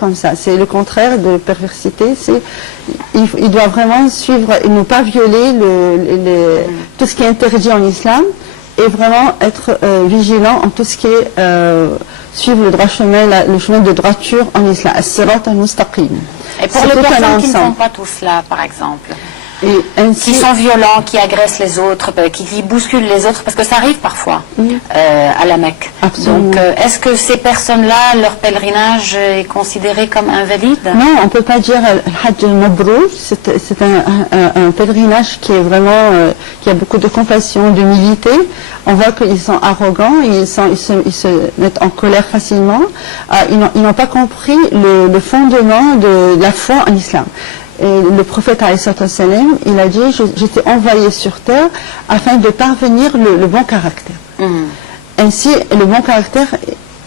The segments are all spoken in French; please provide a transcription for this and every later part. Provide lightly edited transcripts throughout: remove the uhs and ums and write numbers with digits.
comme ça. C'est le contraire de perversité. Il doit vraiment suivre et ne pas violer tout ce qui est interdit en islam et vraiment être vigilant en tout ce qui est suivre le droit chemin, le chemin de droiture en islam. As-sirat al-mustaqim. Et pour les personnes qui ne font pas tout cela, par exemple, ainsi, qui sont violents, qui agressent les autres, qui bousculent les autres, parce que ça arrive parfois à la Mecque. Absolument. Donc, est-ce que ces personnes-là, leur pèlerinage est considéré comme invalide? Non, on ne peut pas dire Hajj al-Mabrour. C'est un pèlerinage qui est vraiment, qui a beaucoup de compassion, d'humilité. On voit qu'ils sont arrogants, ils se mettent en colère facilement. Ils n'ont pas compris le fondement de la foi en islam. Et le prophète salam, il a dit, j'étais envoyé sur terre afin de parvenir le bon caractère. Ainsi, le bon caractère,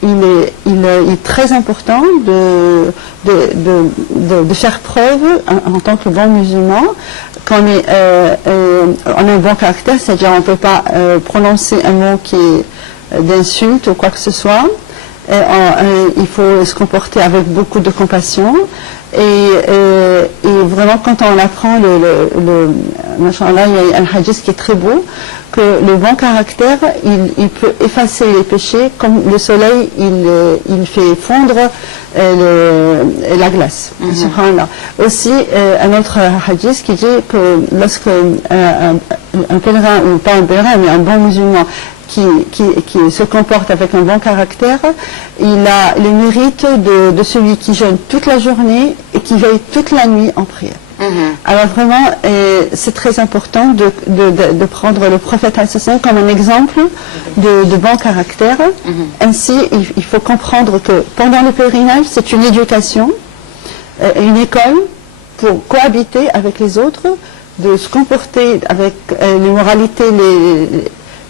il est très important de faire preuve en tant que bon musulman qu'on a un bon caractère, c'est-à-dire on ne peut pas prononcer un mot qui est d'insulte ou quoi que ce soit. Il faut se comporter avec beaucoup de compassion et vraiment quand on apprend machallah, il y a un hadith qui est très beau, que le bon caractère il peut effacer les péchés comme le soleil il fait fondre la glace. Subhanallah. Aussi un autre hadith qui dit que lorsque un pèlerin, ou pas un pèlerin mais un bon musulman qui se comporte avec un bon caractère, il a le mérite de celui qui jeûne toute la journée et qui veille toute la nuit en prière. Alors vraiment, c'est très important de prendre le prophète comme un exemple de bon caractère. Ainsi, il faut comprendre que pendant le pèlerinage, c'est une éducation, une école pour cohabiter avec les autres, de se comporter avec les moralités,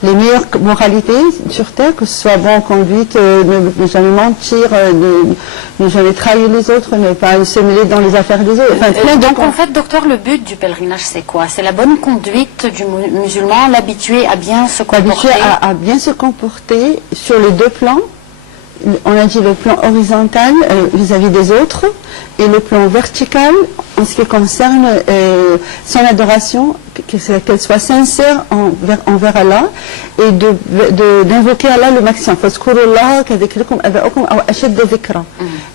les meilleures moralités sur terre, que ce soit bonne conduite, ne jamais mentir, ne jamais trahir les autres, ne pas se mêler dans les affaires des autres. Enfin, donc en fait, docteur, le but du pèlerinage, c'est quoi? C'est la bonne conduite du musulman, l'habituer à bien se comporter? L'habituer à bien se comporter sur les deux plans. On a dit le plan horizontal vis-à-vis des autres et le plan vertical en ce qui concerne son adoration, qu'elle soit sincère envers Allah et d'invoquer Allah le maximum.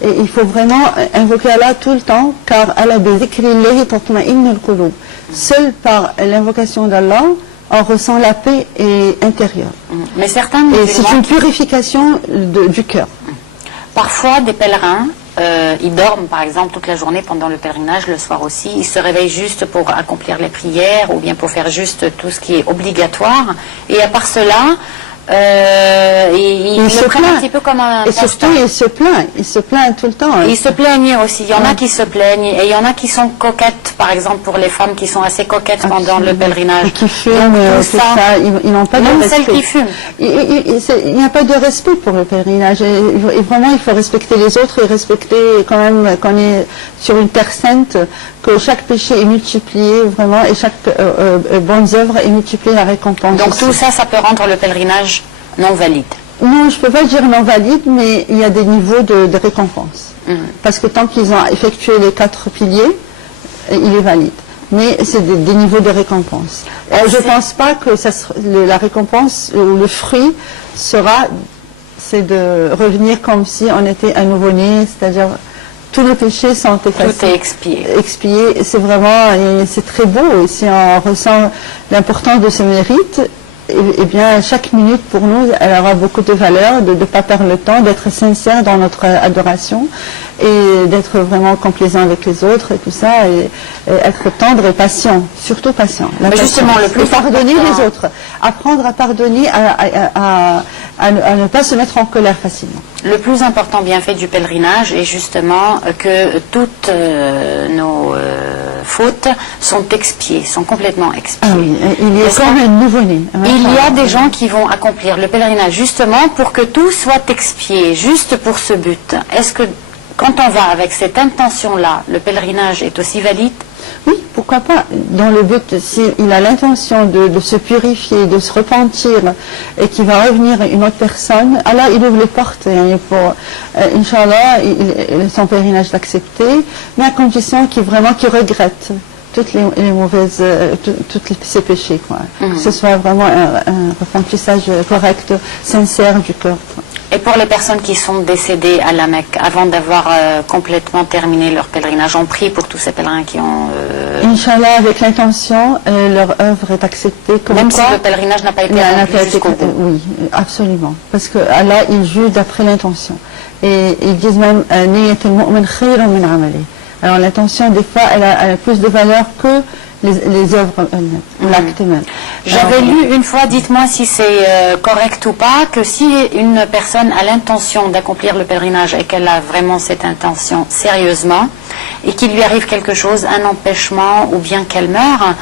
Et il faut vraiment invoquer Allah tout le temps, car seul par l'invocation d'Allah on ressent la paix intérieure. Mais certains musulmans, et c'est une purification du cœur. Parfois, des pèlerins, ils dorment par exemple toute la journée pendant le pèlerinage, le soir aussi. Ils se réveillent juste pour accomplir les prières ou bien pour faire juste tout ce qui est obligatoire. Et à part cela, ils le prennent un petit peu comme un passe-temps. Et surtout, ils se plaignent tout le temps. Ils se plaignent aussi. Il y en a qui se plaignent et il y en a qui sont coquettes, par exemple pour les femmes qui sont assez coquettes pendant le pèlerinage. Et qui fument, tout ça. Ils n'ont pas de respect. Même celles qui fument. Il n'y a pas de respect pour le pèlerinage. Et vraiment, il faut respecter les autres et respecter quand même qu'on est sur une terre sainte, que chaque péché est multiplié vraiment et chaque bonne œuvre est multipliée la récompense. Donc aussi. tout ça, ça peut rendre le pèlerinage non valide? Non, je ne peux pas dire non valide, mais il y a des niveaux de récompense. Parce que tant qu'ils ont effectué les 4 piliers, il est valide. Mais c'est des niveaux de récompense. Je ne pense pas que la récompense, le fruit sera, c'est de revenir comme si on était un nouveau-né, c'est-à-dire tous les péchés sont effacés. Tout est expié. Expié, c'est vraiment, c'est très beau. Et si on ressent l'importance de ce mérite, eh bien, chaque minute pour nous, elle aura beaucoup de valeur, de ne pas perdre le temps, d'être sincère dans notre adoration et d'être vraiment complaisant avec les autres et tout ça, et être tendre et patient, surtout patient. Mais justement, le plus pardonner les autres, apprendre à pardonner, à ne pas se mettre en colère facilement. Le plus important bienfait du pèlerinage est justement que toutes nos fautes sont expiées, sont complètement expiées. Ah oui, il y a comme un nouveau-né. Il y a des gens qui vont accomplir le pèlerinage justement pour que tout soit expié, juste pour ce but. Est-ce que quand on va avec cette intention-là, le pèlerinage est aussi valide? Oui, pourquoi pas. Dans le but, s'il a l'intention de se purifier, de se repentir, et qu'il va revenir une autre personne, Allah, il ouvre les portes pour, Inch'Allah, son pèlerinage d'accepter, mais à condition qu'il regrette toutes les mauvaises, tous ses péchés, quoi. Que ce soit vraiment un repentissage correct, sincère du cœur. Et pour les personnes qui sont décédées à la Mecque, avant d'avoir complètement terminé leur pèlerinage, on prie pour tous ces pèlerins qui ont... Inch'Allah, avec l'intention, leur œuvre est acceptée. Comme même quoi, si le pèlerinage n'a pas été accompli jusqu'au bout. Oui, absolument. Parce que Allah, il juge d'après l'intention. Et ils disent même, alors l'intention, des fois, elle a plus de valeur que les œuvres elles-mêmes, l'acte même. J'avais lu une fois, dites-moi si c'est correct ou pas, que si une personne a l'intention d'accomplir le pèlerinage et qu'elle a vraiment cette intention sérieusement, et qu'il lui arrive quelque chose, un empêchement ou bien qu'elle meurt,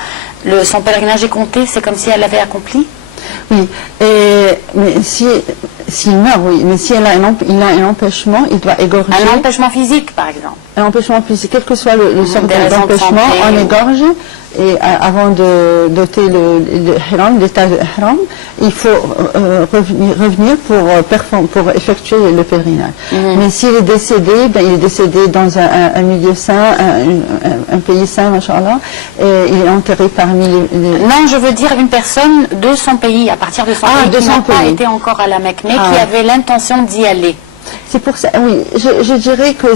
son pèlerinage est compté, c'est comme si elle l'avait accompli? Oui, mais s'il meurt, oui, mais si il a un empêchement, il doit égorger. Un empêchement physique, par exemple. Un empêchement physique, quel que soit le sort d'empêchement, on égorge, et avant d'ôter le ihram, l'état de ihram, il faut revenir pour effectuer le pèlerinage. Mais s'il est décédé, il est décédé dans un milieu saint, un pays saint, machallah, et il est enterré parmi les... Non, je veux dire une personne de son pays, à partir de son pays, qui n'a pas été encore à la Mecque, mais qui avait l'intention d'y aller. C'est pour ça, oui, je dirais que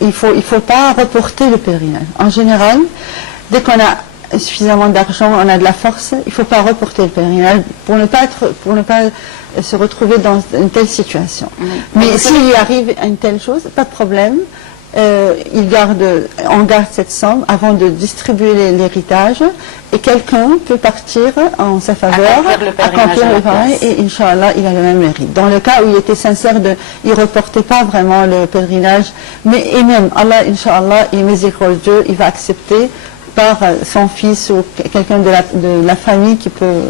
il faut pas reporter le pèlerinage. En général, dès qu'on a suffisamment d'argent, on a de la force, il ne faut pas reporter le pèlerinage pour ne pas se retrouver dans une telle situation. Mais s'il lui arrive une telle chose, pas de problème. On garde cette somme avant de distribuer l'héritage, et quelqu'un peut partir en sa faveur, accomplir le pèlerinage, et Inch'Allah, il a le même mérite. Dans le cas où il était sincère, il ne reportait pas vraiment le pèlerinage, et même Allah, Inch'Allah, il est miséricordieux, il va accepter par son fils ou quelqu'un de la famille qui peut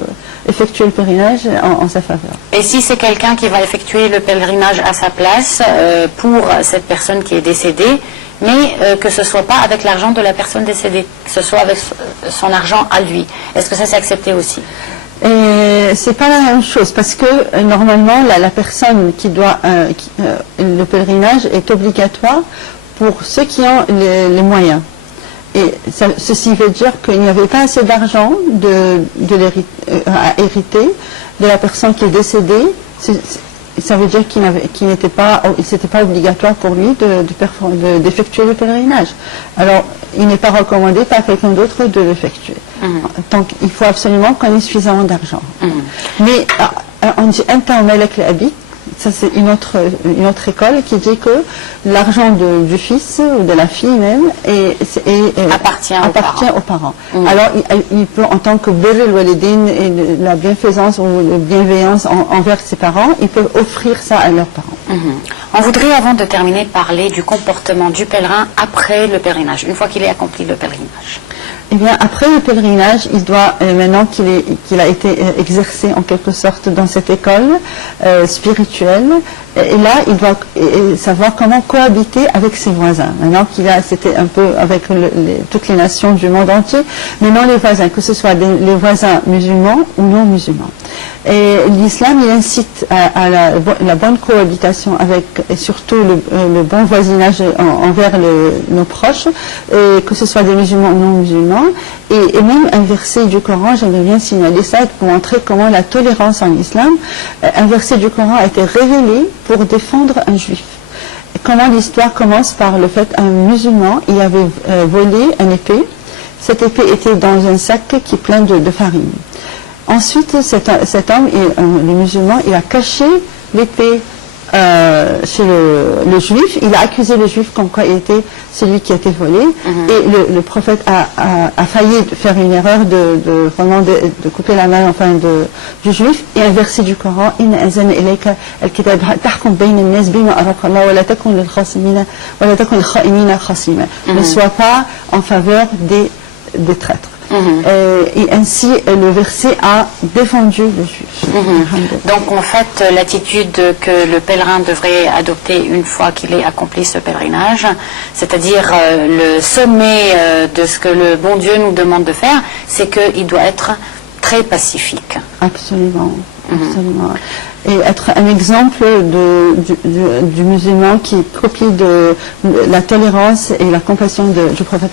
effectuer le pèlerinage en sa faveur. Et si c'est quelqu'un qui va effectuer le pèlerinage à sa place pour cette personne qui est décédée, mais que ce ne soit pas avec l'argent de la personne décédée, que ce soit avec son argent à lui, est-ce que ça c'est accepté aussi? C'est pas la même chose, parce que normalement la personne qui doit le pèlerinage est obligatoire pour ceux qui ont les moyens. Et ceci veut dire qu'il n'y avait pas assez d'argent à hériter de la personne qui est décédée. Ça veut dire qu'il n'était pas obligatoire pour lui d'effectuer le pèlerinage. Alors, il n'est pas recommandé par quelqu'un d'autre de l'effectuer. Donc, il faut absolument qu'on ait suffisamment d'argent. Mais on dit « Anta malak al-abid ». Ça, c'est une autre école qui dit que l'argent du fils ou de la fille même appartient aux parents. Alors, il peut, en tant que birr al-walidin et la bienfaisance ou la bienveillance envers ses parents, il peut offrir ça à leurs parents. On voudrait, avant de terminer, parler du comportement du pèlerin après le pèlerinage, une fois qu'il ait accompli le pèlerinage. Eh bien, après le pèlerinage, il doit, maintenant qu'il a été exercé en quelque sorte dans cette école spirituelle, et là, il doit savoir comment cohabiter avec ses voisins. Maintenant c'était un peu avec toutes les nations du monde entier, maintenant les voisins, que ce soit les voisins musulmans ou non musulmans. Et l'islam, il incite à la bonne cohabitation et surtout le bon voisinage envers nos proches, que ce soit des musulmans ou non musulmans. Et même un verset du Coran, j'aimerais bien signaler ça pour montrer comment la tolérance en islam, un verset du Coran a été révélé pour défendre un juif. Et comment l'histoire commence par le fait qu'un musulman, il avait volé une épée. Cette épée était dans un sac qui est plein de farine. Ensuite, cet homme, le musulman, il a caché l'épée chez le juif. Il a accusé le juif comme quoi il était celui qui a été volé. Et le prophète a failli faire une erreur de couper la main du juif. Et un verset du Coran, Inna anzalna ilayka al-kitab tahkum bayna an-nas bima araka Allah wa la takun lil-khasmina wa la takun lil-kha'inina khasima. Ne sois pas en faveur des traîtres. Et ainsi le verset a défendu le juif. Donc en fait, l'attitude que le pèlerin devrait adopter une fois qu'il ait accompli ce pèlerinage, c'est-à-dire le sommet de ce que le bon Dieu nous demande de faire, c'est qu'il doit être très pacifique. Absolument. Absolument. Et être un exemple du musulman qui copie de la tolérance et la compassion du prophète.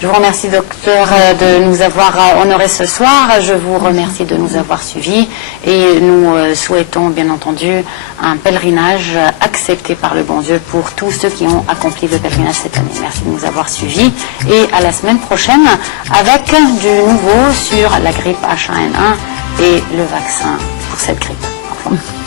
Je vous remercie, docteur, de nous avoir honorés ce soir. Je vous remercie de nous avoir suivis et nous souhaitons bien entendu un pèlerinage accepté par le bon Dieu pour tous ceux qui ont accompli le pèlerinage cette année. Merci de nous avoir suivis et à la semaine prochaine avec du nouveau sur la grippe H1N1 et le vaccin pour cette grippe. Au revoir.